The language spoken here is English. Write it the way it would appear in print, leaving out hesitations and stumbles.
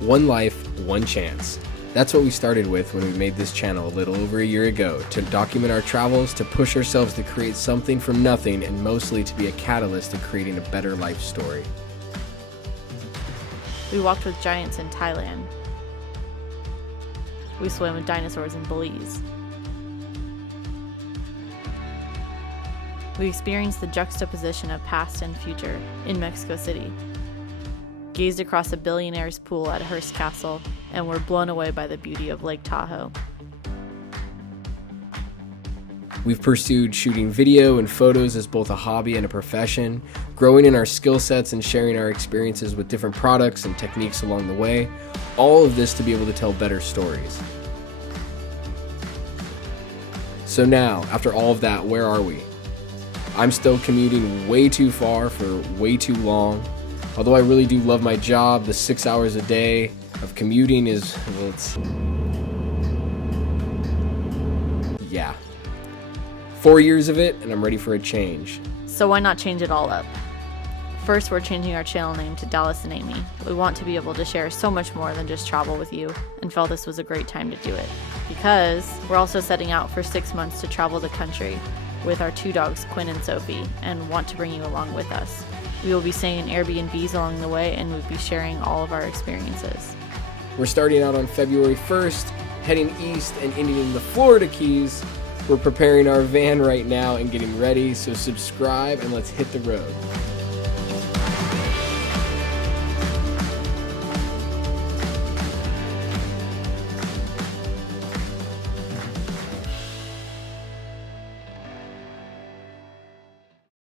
One life, one chance. That's what we started with when we made this channel a little over a year ago, to document our travels, to push ourselves to create something from nothing, and mostly to be a catalyst to creating a better life story. We walked with giants in Thailand. We swam with dinosaurs in Belize. We experienced the juxtaposition of past and future in Mexico City, gazed across a billionaire's pool at Hearst Castle, and were blown away by the beauty of Lake Tahoe. We've pursued shooting video and photos as both a hobby and a profession, growing in our skill sets and sharing our experiences with different products and techniques along the way, all of this to be able to tell better stories. So now, after all of that, where are we? I'm still commuting way too far for way too long. Although I really do love my job, the 6 hours a day of commuting is, well, yeah. 4 years of it, and I'm ready for a change. So why not change it all up? First, we're changing our channel name to Dallas Aimee. We want to be able to share so much more than just travel with you, and felt this was a great time to do it. Because we're also setting out for 6 months to travel the country with our 2 dogs, Quinn and Sophie, and want to bring you along with us. We will be staying in Airbnbs along the way, and we'll be sharing all of our experiences. We're starting out on February 1st, heading east and ending the Florida Keys. We're preparing our van right now and getting ready, so subscribe and let's hit the road.